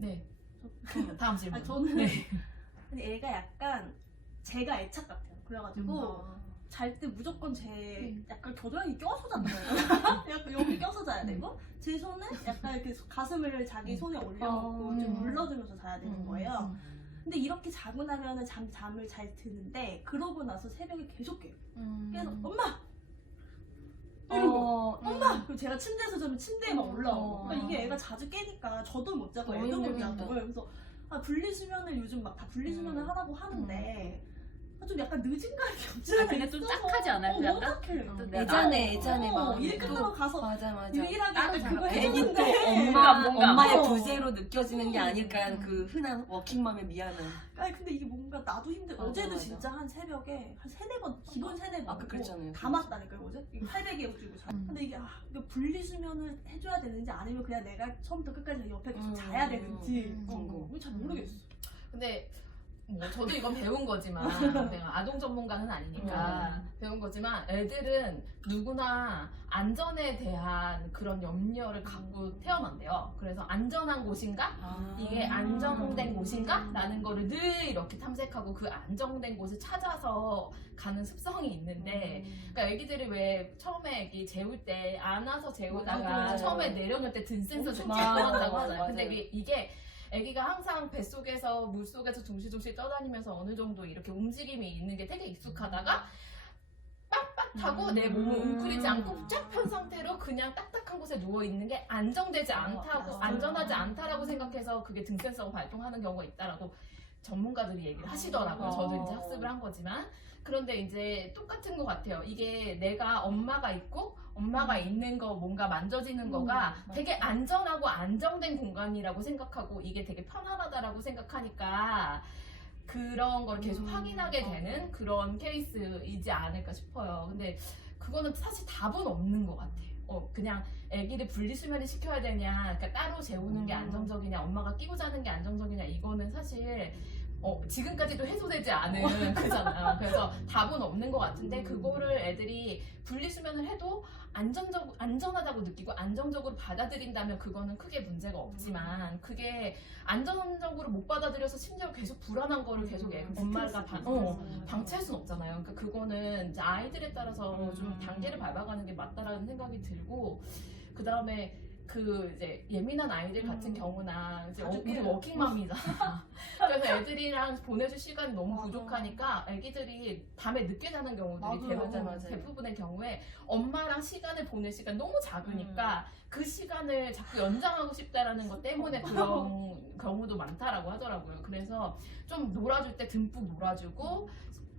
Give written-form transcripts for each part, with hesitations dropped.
네. 다음 질문. 아니, 저는 네. 근데 애가 약간 제가 애착 같아요. 그래가지고 잘 때 무조건 제 약간 겨드랑이 껴서 잔다요. 약간 여기 껴서 자야 되고 제 손은 약간 이렇게 가슴을 자기 손에 올려놓고 좀 눌러주면서 자야 되는 거예요. 근데 이렇게 자고 나면은 잠을 잘 드는데 그러고 나서 새벽에 계속 깨요. 그래서 엄마! 엄마! 그럼 제가 침대에서 자면 침대에 막 올라오고. 그러니까 이게 애가 자주 깨니까 저도 못 자고 애도 못 자고. 그래서 분리수면을 요즘 막 다 분리수면을 하라고 하는데 좀 약간 늦은 감이 없지 않아 근데 좀 짝하지 않아요? 너무 약간? 딱해. 애잔해 막. 일 끝나고 가서 맞아. 유일하게 그거 괜히 또 해주는데 엄마의 부재로 느껴지는 게 아닐까 그 흔한 워킹맘의 미안함. 아니 근데 이게 뭔가 나도 힘들. 맞아, 어제도 맞아. 진짜 한 새벽에 한 3-4번 기본 3-4번 아까 그랬잖아요. 다 맞다니까요 어제. 800에 주고 자. 근데 이게 이거 분리수면을 해줘야 되는지 아니면 그냥 내가 처음부터 끝까지 옆에 계속 자야 되는지 잘 모르겠어. 근데 뭐 저도 이건 배운 거지만 내가 아동 전문가는 아니니까 배운 거지만 애들은 누구나 안전에 대한 그런 염려를 갖고 태어난대요. 그래서 안전한 곳인가? 이게 안정된 곳인가? 라는 거를 늘 이렇게 탐색하고 그 안정된 곳을 찾아서 가는 습성이 있는데 그러니까 애기들이 왜 처음에 애기 재울 때 안아서 재우다가 맞아. 처음에 내려놓을 때 등 센서 엄청 재워한다고 하잖아요. 맞아요. 근데 이게 애기가 항상 뱃속에서 물속에서 둥실둥실 떠다니면서 어느 정도 이렇게 움직임이 있는 게 되게 익숙하다가 빳빳하고 내 몸을 웅크리지 않고 쫙 편 상태로 그냥 딱딱한 곳에 누워있는 게 안정되지 않다고 안전하지 않다라고 생각해서 그게 등 센서가 발동하는 경우가 있다라고 전문가들이 얘기를 하시더라고요. 저도 이제 학습을 한 거지만 그런데 이제 똑같은 것 같아요. 이게 내가 엄마가 있고 엄마가 있는 거 뭔가 만져지는 거가 되게 안전하고 안정된 공간이라고 생각하고 이게 되게 편안하다라고 생각하니까 그런 걸 계속 확인하게 되는 그런 케이스이지 않을까 싶어요. 근데 그거는 사실 답은 없는 것 같아요. 그냥 아기를 분리수면을 시켜야 되냐, 그러니까 따로 재우는 게 안정적이냐, 엄마가 끼고 자는 게 안정적이냐, 이거는 사실 지금까지도 해소되지 않은 거잖아요. 그래서 답은 없는 것 같은데 그거를 애들이 분리수면을 해도 안전하다고 느끼고 안정적으로 받아들인다면 그거는 크게 문제가 없지만 그게 안전적으로 못 받아들여서 심지어 계속 불안한 거를 계속 엄마가 방치할 수는 없잖아요. 그러니까 그거는 이제 아이들에 따라서 좀 단계를 밟아가는 게 맞다라는 생각이 들고 그 다음에 그 이제 예민한 아이들 같은 경우나 이제 우리 워킹맘이잖아. 그래서 애들이랑 보내줄 시간이 너무 부족하니까 애기들이 밤에 늦게 자는 경우들이 대부분의 경우에 엄마랑 시간을 보낼 시간 너무 작으니까 그 시간을 자꾸 연장하고 싶다라는 것 때문에 그런 경우도 많다라고 하더라고요. 그래서 좀 놀아줄 때 듬뿍 놀아주고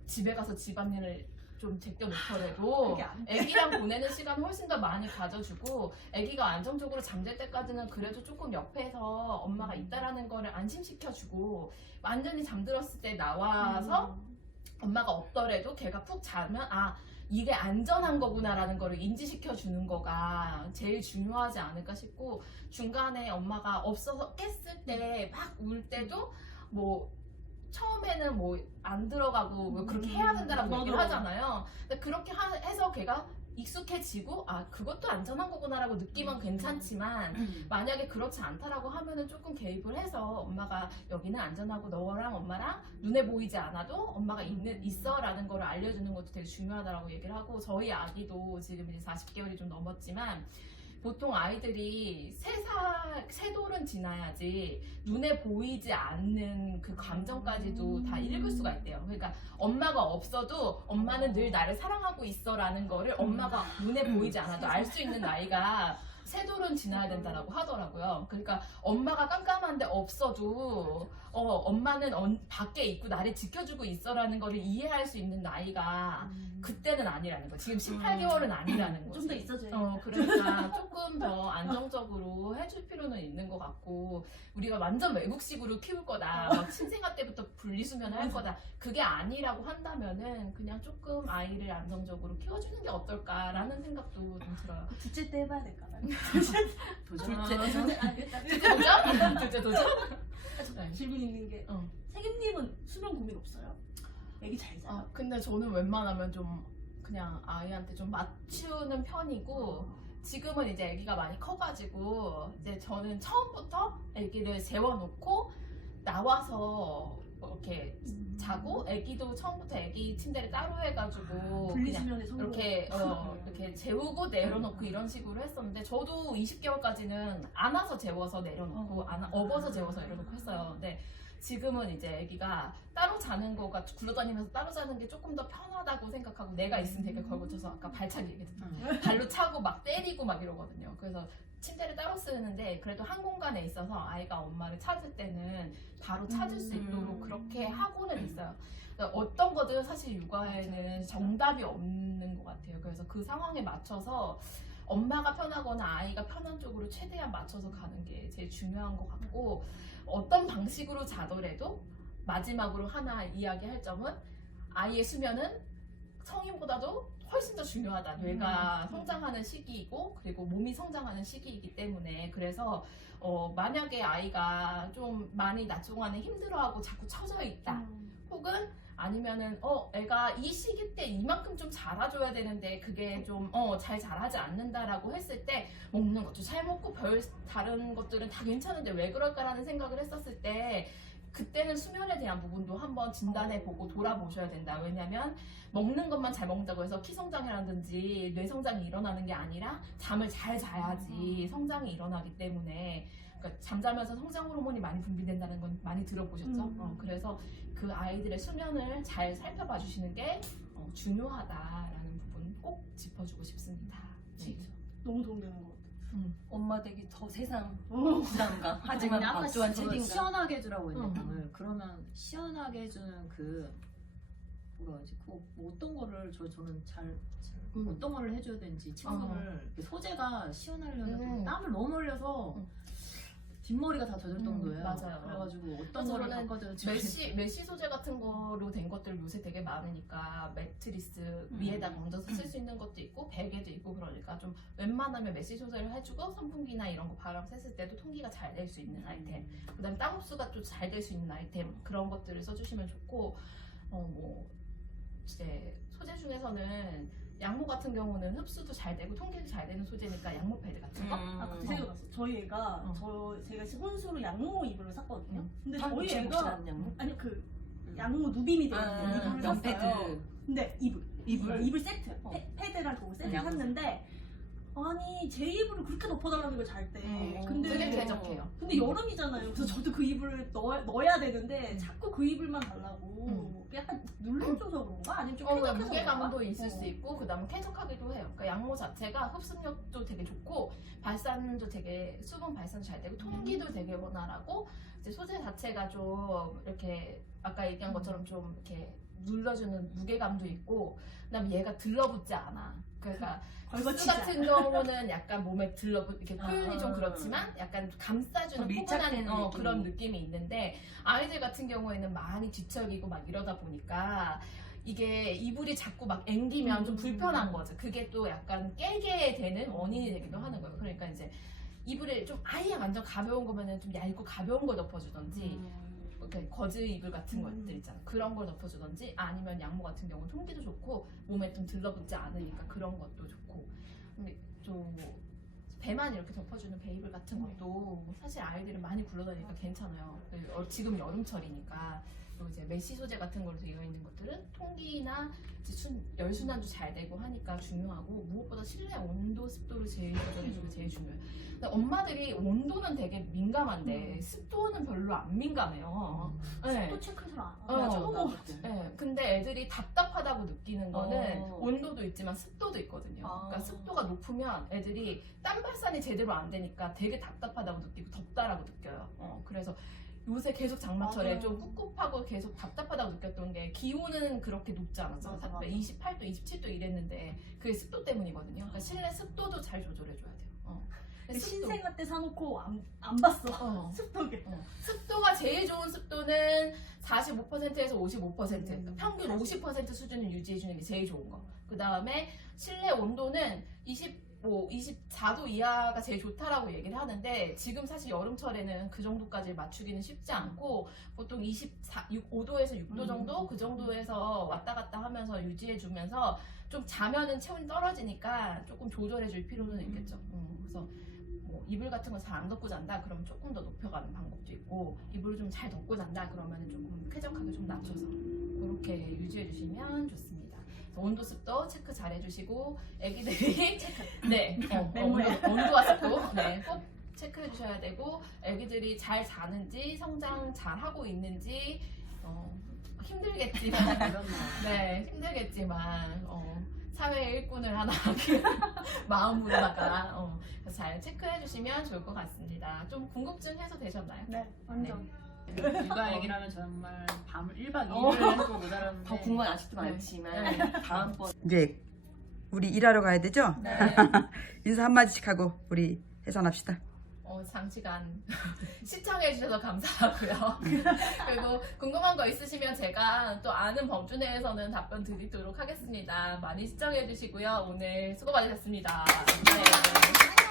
집에 가서 집안일을 좀 제껴놓더라도 애기랑 보내는 시간을 훨씬 더 많이 가져주고 애기가 안정적으로 잠들 때까지는 그래도 조금 옆에서 엄마가 있다라는 거를 안심시켜주고 완전히 잠들었을 때 나와서 엄마가 없더라도 걔가 푹 자면 이게 안전한 거구나라는 거를 인지시켜주는 거가 제일 중요하지 않을까 싶고 중간에 엄마가 없어서 깼을 때 막 울 때도 처음에는 안 들어가고 그렇게 해야 된다라고 얘기를 하잖아요. 근데 그렇게 해서 걔가 익숙해지고 그것도 안전한 거구나라고 느끼면 괜찮지만 만약에 그렇지 않다라고 하면은 조금 개입을 해서 엄마가 여기는 안전하고 너랑 엄마랑 눈에 보이지 않아도 엄마가 있어라는 거를 알려주는 것도 되게 중요하다라고 얘기를 하고 저희 아기도 지금 이제 40개월이 좀 넘었지만 보통 아이들이 3돌은 지나야지 눈에 보이지 않는 그 감정까지도 다 읽을 수가 있대요. 그러니까 엄마가 없어도 엄마는 늘 나를 사랑하고 있어라는 거를 엄마가 눈에 보이지 않아도 알 수 있는 나이가 3돌은 지나야 된다라고 하더라고요. 그러니까 엄마가 깜깜한데 없어도 엄마는 밖에 있고 나를 지켜주고 있어라는 거를 이해할 수 있는 나이가 그때는 아니라는 거. 지금 18개월은 아니라는 거지. 좀 더 있어줘야 그러니까 조금 더 안정적으로 해줄 필요는 있는 것 같고 우리가 완전 외국식으로 키울 거다. 막 신생아 때부터 분리수면을 할 거다. 그게 아니라고 한다면은 그냥 조금 아이를 안정적으로 키워주는 게 어떨까라는 생각도 좀 들어요. 둘째 때 해봐야 될까 봐요. 둘째 도전? 질문 있는 게 세균님은 수면 고민 없어요? 애기 잘 자요? 근데 저는 웬만하면 좀 그냥 아이한테 좀 맞추는 편이고 지금은 이제 아기가 많이 커가지고 이제 저는 처음부터 아기를 재워놓고 나와서 이렇게 자고 아기도 처음부터 아기 침대를 따로 해가지고 그냥 분리수면에 성공. 이렇게 이렇게 재우고 내려놓고 이런 식으로 했었는데 저도 20개월까지는 안아서 재워서 내려놓고 업어서 재워서 내려놓고 했어요. 근데 지금은 이제 아기가 따로 자는 거가 굴러다니면서 따로 자는 게 조금 더 편하다고 생각하고 내가 있으면 되게 걸고쳐서 아까 발차기 얘기했잖아요. 발로 차고 막 때리고 막 이러거든요. 그래서 침대를 따로 쓰는데 그래도 한 공간에 있어서 아이가 엄마를 찾을 때는 바로 찾을 수 있도록 그렇게 하고는 있어요. 그러니까 어떤 거든 사실 육아에는 정답이 없는 것 같아요. 그래서 그 상황에 맞춰서 엄마가 편하거나 아이가 편한 쪽으로 최대한 맞춰서 가는 게 제일 중요한 것 같고 어떤 방식으로 자더라도 마지막으로 하나 이야기할 점은 아이의 수면은 성인보다도 훨씬 더 중요하다. 뇌가 성장하는 시기이고 그리고 몸이 성장하는 시기이기 때문에 그래서 만약에 아이가 좀 많이 낮 동안에 힘들어하고 자꾸 처져 있다. 혹은 아니면은 애가 이 시기 때 이만큼 좀 자라줘야 되는데 그게 좀 잘 자라지 않는다라고 했을 때 먹는 것도 잘 먹고 별 다른 것들은 다 괜찮은데 왜 그럴까라는 생각을 했었을 때 그때는 수면에 대한 부분도 한번 진단해보고 돌아보셔야 된다. 왜냐면 먹는 것만 잘 먹는다고 해서 키 성장이라든지 뇌 성장이 일어나는 게 아니라 잠을 잘 자야지 성장이 일어나기 때문에 그러니까 잠자면서 성장 호르몬이 많이 분비된다는 건 많이 들어보셨죠? 그래서 그 아이들의 수면을 잘 살펴봐 주시는 게 중요하다라는 부분 꼭 짚어주고 싶습니다. 네. 너무 도움되는 것 같아. 엄마 되기 더 세상 부담감. 하지만 근데 아까 막중한 그거 책임감. 시원하게 해주라고 했는데 방을 그러면 시원하게 해주는 그 뭐라 하지? 뭐 어떤 거를 저는 잘 어떤 거를 해줘야 되는지 친구를 이렇게 소재가 시원하려면 땀을 너무 흘려서 뒷머리가 다 젖을 정도예요. 맞아요. 그래가지고 어떤 그래서 거를 저는 바꿔줘야 메쉬 소재 같은 거로 된 것들 요새 되게 많으니까 매트리스 위에다 얹어서 쓸 수 있는 것도 있고 베개도 있고 그러니까 좀 웬만하면 메쉬 소재를 해주고 선풍기나 이런 거 바람 쐈을 때도 통기가 잘 될 수 있는 아이템 그다음에 땀 흡수가 좀 잘 될 수 있는 아이템 그런 것들을 써주시면 좋고 뭐 이제 소재 중에서는 양모 같은 경우는 흡수도 잘 되고 통기도 잘 되는 소재니까 양모 패드 같은 거 그 생각났어. 저희 애가 제가 혼수로 양모 이불을 샀거든요. 근데 저희 애가 양모? 아니 그 양모 누빔이 되어 있는 이불을 샀어요. 연패드. 근데 이불 세트 패드랑 그거 세트 샀는데 아니 제 이불을 그렇게 덮어달라는 걸 잘 때. 근데 되게 쾌적해요. 근데 여름이잖아요. 그래서 저도 그 이불을 넣어야 되는데 자꾸 그 이불만 달라고. 약간 눌러줘서 그런가? 아니면 좀 쾌적해서 무게감도 그런가? 있을 수 있고 그다음에 쾌적하기도 해요. 그러니까 양모 자체가 흡습력도 되게 좋고 발산도 되게 수분 발산도 잘 되고 통기도 되게 원활하고 이제 소재 자체가 좀 이렇게 아까 얘기한 것처럼 좀 이렇게 눌러주는 무게감도 있고 그다음에 얘가 들러붙지 않아. 그러니까 흡수 같은 경우는 약간 몸에 이렇게 표현이 좀 그렇지만 약간 감싸주는 밀착되는 포근한 느낌이. 그런 느낌이 있는데 아이들 같은 경우에는 많이 뒤척이고 막 이러다 보니까 이게 이불이 자꾸 막 앵기면 좀 불편한 거죠. 그게 또 약간 깨게 되는 원인이 되기도 하는 거예요. 그러니까 이제 이불을 좀 아예 완전 가벼운 거면은 좀 얇고 가벼운 걸 덮어주던지 이렇게 거즈 이불 같은 것들 있잖아. 그런 걸 덮어주던지 아니면 양모 같은 경우는 통기도 좋고 몸에 좀 들러붙지 않으니까 그런 것도 좋고 근데 좀 배만 이렇게 덮어주는 베이블 같은 것도 사실 아이들은 많이 굴러다니니까 괜찮아요. 지금 여름철이니까 또 이제 메쉬 소재 같은 걸로 되어 있는 것들은 통기나 이제 열순환도 잘 되고 하니까 중요하고 무엇보다 실내 온도 습도를 제일 조절해주는 게 제일 중요해요. 근데 엄마들이 온도는 되게 민감한데 습도는 별로 안 민감해요. 네. 또 체크 잘 안 맞아. 하고. 네, 근데 애들이 답답하다고 느끼는 거는 온도도 있지만 습도도 있거든요. 그러니까 습도가 높으면 애들이 땀 발산이 제대로 안 되니까 되게 답답하다고 느끼고 덥다라고 느껴요. 그래서 요새 계속 장마철에 좀 꿉꿉하고 계속 답답하다고 느꼈던 게 기온은 그렇게 높지 않았어요. 28도, 27도 이랬는데 그게 습도 때문이거든요. 그러니까 실내 습도도 잘 조절해줘야 돼요. 신생아 때 사놓고 안 봤어. 습도계. 습도가 제일 좋은 습도는 45%에서 55%. 평균 50% 수준을 유지해주는 게 제일 좋은 거. 그 다음에 실내 온도는 뭐 24도 이하가 제일 좋다라고 얘기를 하는데 지금 사실 여름철에는 그 정도까지 맞추기는 쉽지 않고 보통 5도에서 6도 정도 그 정도에서 왔다 갔다 하면서 유지해주면서 좀 자면은 체온이 떨어지니까 조금 조절해줄 필요는 있겠죠. 그래서 뭐 이불 같은 거 잘 안 덮고 잔다 그러면 조금 더 높여가는 방법도 있고 이불을 좀 잘 덮고 잔다 그러면 조금 쾌적하게 좀 낮춰서 그렇게 유지해주시면 좋습니다. 온도 습도 체크 잘 해주시고 애기들이 네, 온도와 습도 네, 꼭 체크해 주셔야 되고 애기들이 잘 자는지 성장 잘 하고 있는지 힘들겠지만 네 힘들겠지만 사회의 일꾼을 하나 마음으로다가 잘 체크해 주시면 좋을 것 같습니다. 좀 궁금증 해소되셨나요? 네, 완전. 육아 얘기를 하면 정말 밤을 1박 2일을 해도 모자라는데 더 궁금한 아직도 많지만 다음번 이제 우리 일하러 가야 되죠? 네. 인사 한마디씩 하고 우리 해산합시다. 장시간 시청해 주셔서 감사하고요. 그리고 궁금한 거 있으시면 제가 또 아는 범주 내에서는 답변 드리도록 하겠습니다. 많이 시청해 주시고요. 오늘 수고 많으셨습니다. 네.